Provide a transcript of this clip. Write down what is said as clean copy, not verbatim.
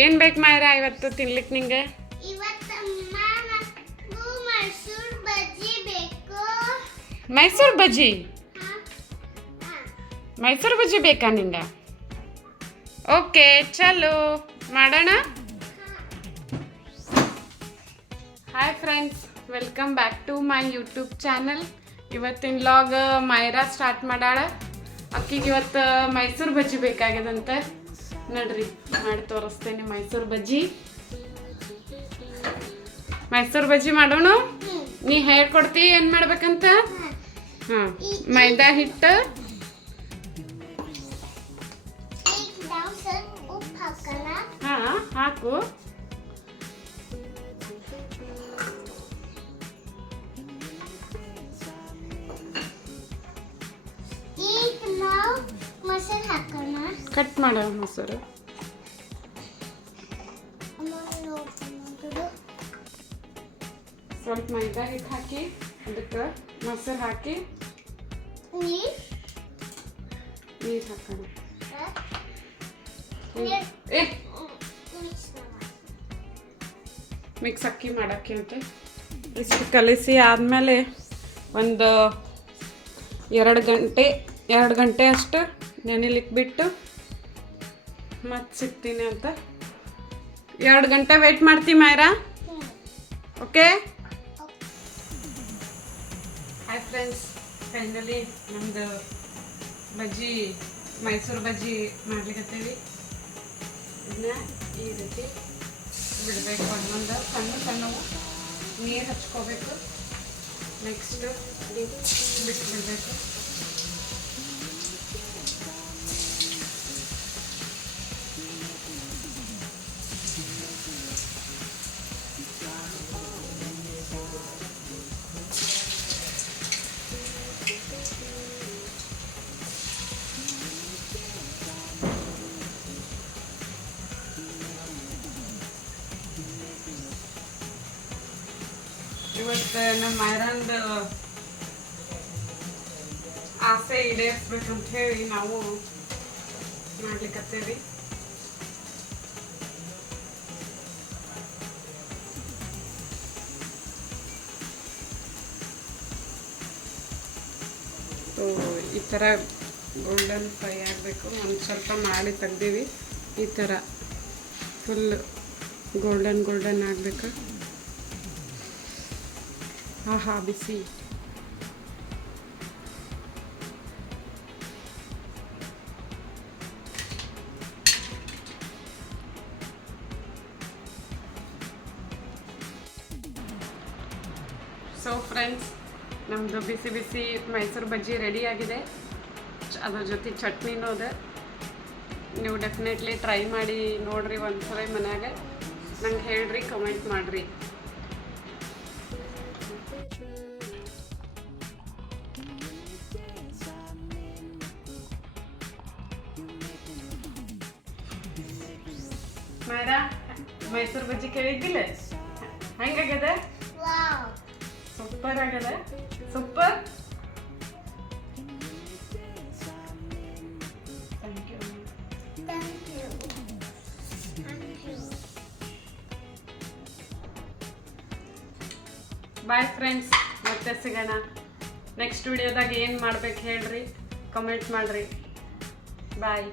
ಏನು ಬೇಕು ಮಾಯರ ಇವತ್ತು ತಿನ್ಲಿಕ್ಕೆ ನಿಂಗೆ? ಮೈಸೂರು ಬಜ್ಜಿ. ಮೈಸೂರು ಬಜ್ಜಿ ಬೇಕಾ ನಿಂಗೆ? ಓಕೆ ಚಲೋ ಮಾಡೋಣ. Hi friends, welcome back to my YouTube channel. ಇವತ್ತಿನ ವ್ಲಾಗ್ ಮೈರಾ ಸ್ಟಾರ್ಟ್ ಮಾಡಾಳ. ಅಕ್ಕಿಗೆ ಇವತ್ತು ಮೈಸೂರು ಬಜ್ಜಿ ಬೇಕಾಗ್ಯದಂತೆ. ನೋಡ್ರಿ ಮಾಡಿ ತೋರಿಸ್ತೇನೆ. ಮೈಸೂರು ಬಜ್ಜಿ ಮಾಡೋಣ. ನೀ ಹೇಳ್ಕೊಡ್ತಿ ಏನು ಮಾಡ್ಬೇಕಂತ? ಹಾಂ, ಮೈದಾ ಹಿಟ್ಟು, ಹಾಂ ಹಾಕು. ಕಟ್ ಮಾಡ ಮೊಸರು. ಸ್ವಲ್ಪ ಮೈದಾ ಹಿಟ್ಟು ಹಾಕಿ ಅದಕ್ಕೆ ಮೊಸರು ಹಾಕಿ ನೀರು ಹಾಕೋಣ. ಮಿಕ್ಸ್ ಅಕ್ಕಿ ಮಾಡೋಕ್ಕೆ ಅಂತ ಇಷ್ಟು ಕಲಿಸಿ ಆದಮೇಲೆ ಒಂದು 2 ಗಂಟೆ ಅಷ್ಟು ನೆನೆಲಿಕ್ಕೆ ಬಿಟ್ಟು ಮತ್ತೆ ಸಿಗ್ತೀನಿ ಅಂತ. 2 ಗಂಟೆ ವೆಯ್ಟ್ ಮಾಡ್ತೀವಿ ಮಾಯರಾ. ಓಕೆ. ಹಾಯ್ ಫ್ರೆಂಡ್ಸ್, ಫೈನಲಿ ನಮ್ಮದು ಬಜ್ಜಿ, ಮೈಸೂರು ಬಜ್ಜಿ ಮಾಡ್ಲಿಕ್ಕತ್ತೀವಿ. ಇದನ್ನ ಈ ರೀತಿ ಬಿಡಬೇಕು. ಒಂದೊಂದು ಸಣ್ಣವು ನೀರು ಹಚ್ಕೋಬೇಕು. ನೆಕ್ಸ್ಟ್ ಬಿಟ್ಬಿಡ್ಬೇಕು. ಇವತ್ತು ನಮ್ಮ ಮೈರಾಂದು ಆಸೆ ಈಡೇರಿಸ್ಬೇಕಂತ ಹೇಳಿ ನಾವು ಮಾಡ್ಲಿಕ್ಕತ್ತೇವಿ. ಈ ಥರ ಗೋಲ್ಡನ್ ಫ್ರೈ ಆಗಬೇಕು. ಒಂದು ಸ್ವಲ್ಪ ಮಾಡಿ ತೆಗ್ದೀವಿ. ಈ ಥರ ಫುಲ್ ಗೋಲ್ಡನ್ ಆಗಬೇಕು. ಆಹಾ ಬಿಸಿ. ಸೊ ಫ್ರೆಂಡ್ಸ್, ನಮ್ಮದು ಬಿಸಿ ಮೈಸೂರು ಬಜ್ಜಿ ರೆಡಿ ಆಗಿದೆ. ಅದ್ರ ಜೊತೆ ಚಟ್ನಿನೂ ಅದ. ನೀವು ಡೆಫಿನೆಟ್ಲಿ ಟ್ರೈ ಮಾಡಿ ನೋಡ್ರಿ ಒಂದ್ಸಲ ಮನ್ಯಾಗ. ನಂಗೆ ಹೇಳ್ರಿ, ಕಮೆಂಟ್ ಮಾಡಿರಿ. ಮಾಯರಾ, ಮೈಸೂರು ಬಜ್ಜಿ ಕೇಳಿದ್ದಿಲ್ಲ? ಹೆಂಗಾಗ್ಯದ? ಸೂಪರ್ ಆಗ್ಯದ. ಸೂಪರ್. ಬಾಯ್ ಫ್ರೆಂಡ್ಸ್, ಮತ್ತೆ ಸಿಗೋಣ. ನೆಕ್ಸ್ಟ್ ವಿಡಿಯೋದಾಗ ಏನು ಮಾಡ್ಬೇಕು ಹೇಳ್ರಿ, ಕಮೆಂಟ್ ಮಾಡಿರಿ. ಬಾಯ್.